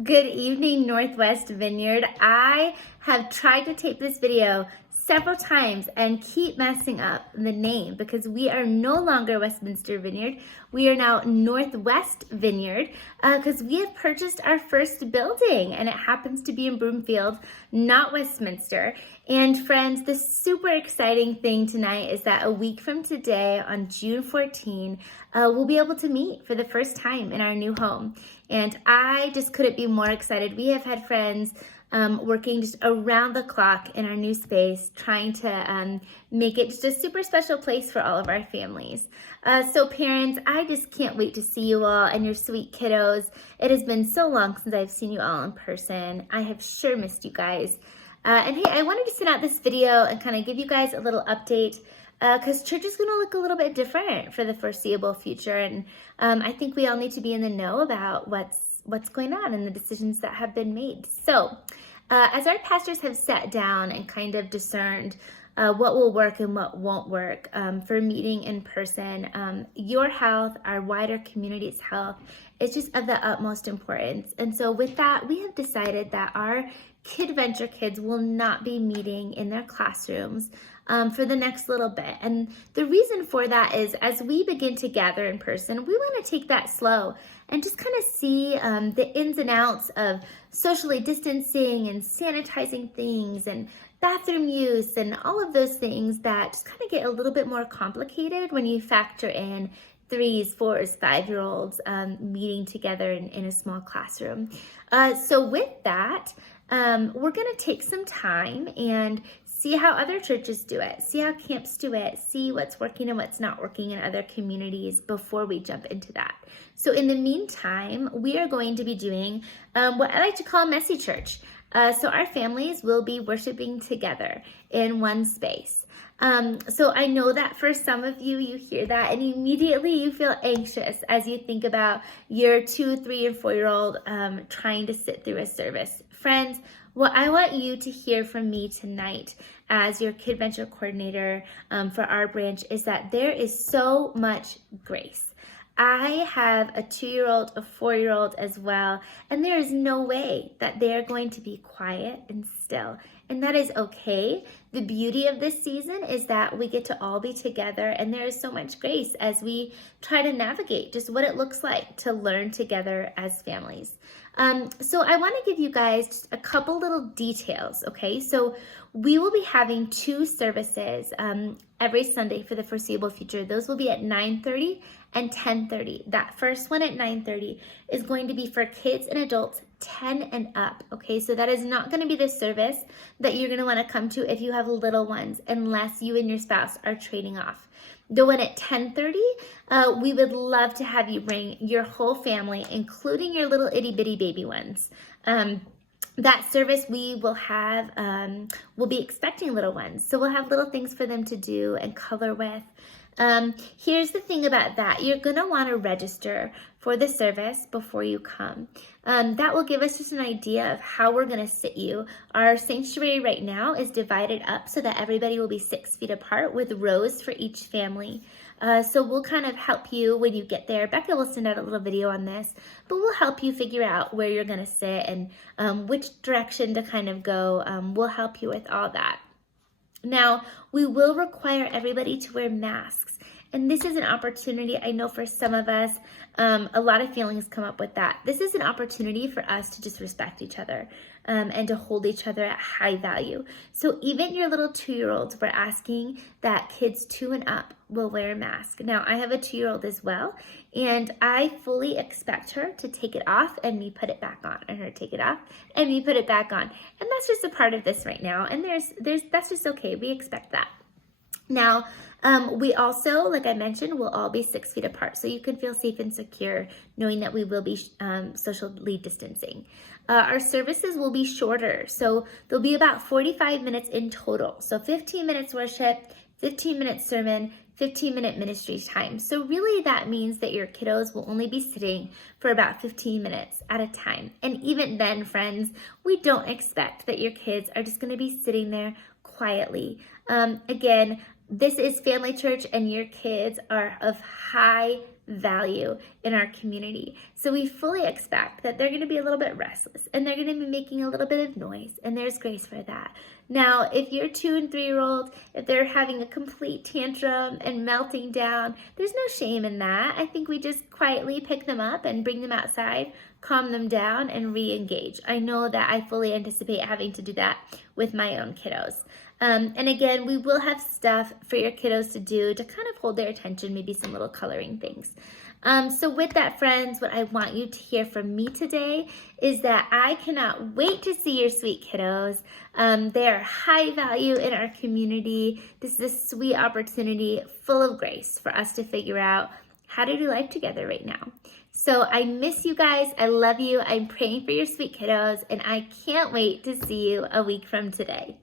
Good evening, Northwest Vineyard. I have tried to tape this video several times and keep messing up the name because we are no longer Westminster Vineyard. We are now Northwest Vineyard because we have purchased our first building and it happens to be in Broomfield, not Westminster. And friends, the super exciting thing tonight is that a week from today on June 14, we'll be able to meet for the first time in our new home. And I just couldn't be more excited. We have had friends working just around the clock in our new space, trying to make it just a super special place for all of our families. So parents, I just can't wait to see you all and your sweet kiddos. It has been so long since I've seen you all in person. I have sure missed you guys. And hey, I wanted to send out this video and kind of give you guys a little update because church is going to look a little bit different for the foreseeable future. And I think we all need to be in the know about what's going on and the decisions that have been made. So as our pastors have sat down and kind of discerned what will work and what won't work for meeting in person, your health, our wider community's health, is just of the utmost importance. And so with that, we have decided that our KidVenture kids will not be meeting in their classrooms for the next little bit. And the reason for that is as we begin to gather in person, we want to take that slow and just kind of see the ins and outs of socially distancing and sanitizing things and bathroom use and all of those things that just kind of get a little bit more complicated when you factor in 3s, 4s, 5-year-olds meeting together in a small classroom. So with that, we're going to take some time and see how other churches do it, see how camps do it, see what's working and what's not working in other communities before we jump into that. So in the meantime, we are going to be doing what I like to call messy church. So our families will be worshiping together in one space. So I know that for some of you, you hear that and immediately you feel anxious as you think about your 2, 3, and 4-year-old trying to sit through a service. Friends, what I want you to hear from me tonight as your KidVenture coordinator for our branch is that there is so much grace. I have a 2-year-old, a 4-year-old as well, and there is no way that they're going to be quiet and still. And that is okay. The beauty of this season is that we get to all be together and there is so much grace as we try to navigate just what it looks like to learn together as families. So I want to give you guys just a couple little details, okay? So we will be having 2 services every Sunday for the foreseeable future. Those will be at 9:30 and 10:30. That first one at 9:30 is going to be for kids and adults 10 and up, okay? So that is not going to be the service that you're going to want to come to if you have little ones, unless you and your spouse are trading off. The one at 10:30, we would love to have you bring your whole family, including your little itty bitty baby ones. That service we will have, we'll be expecting little ones. So we'll have little things for them to do and color with. Here's the thing about that. You're going to want to register for the service before you come. That will give us just an idea of how we're going to sit you. Our sanctuary right now is divided up so that everybody will be 6 feet apart with rows for each family. So we'll kind of help you when you get there. Becca will send out a little video on this, but we'll help you figure out where you're going to sit and which direction to kind of go. We'll help you with all that. Now, we will require everybody to wear masks. And this is an opportunity, I know for some of us, a lot of feelings come up with that. This is an opportunity for us to just respect each other and to hold each other at high value. So even your little 2-year-olds, we're asking that kids 2 and up will wear a mask. Now, I have a 2-year-old as well, and I fully expect her to take it off and me put it back on, and her take it off and me put it back on. And that's just a part of this right now, and that's just okay. We expect that. Now, we also, like I mentioned, will all be 6 feet apart, so you can feel safe and secure knowing that we will be socially distancing. Our services will be shorter, so there'll be about 45 minutes in total. So 15 minutes worship, 15 minutes sermon, 15-minute ministry time. So really that means that your kiddos will only be sitting for about 15 minutes at a time. And even then, friends, we don't expect that your kids are just going to be sitting there quietly. Again, this is family church and your kids are of high value in our community. So we fully expect that they're going to be a little bit restless and they're going to be making a little bit of noise, and there's grace for that. Now, if your 2 and 3-year-old, if they're having a complete tantrum and melting down, there's no shame in that. I think we just quietly pick them up and bring them outside, calm them down, and re-engage. I know that I fully anticipate having to do that with my own kiddos. And again, we will have stuff for your kiddos to do to kind of hold their attention, maybe some little coloring things. So with that, friends, what I want you to hear from me today is that I cannot wait to see your sweet kiddos. They are high value in our community. This is a sweet opportunity full of grace for us to figure out how to do life together right now. So I miss you guys. I love you. I'm praying for your sweet kiddos, and I can't wait to see you a week from today.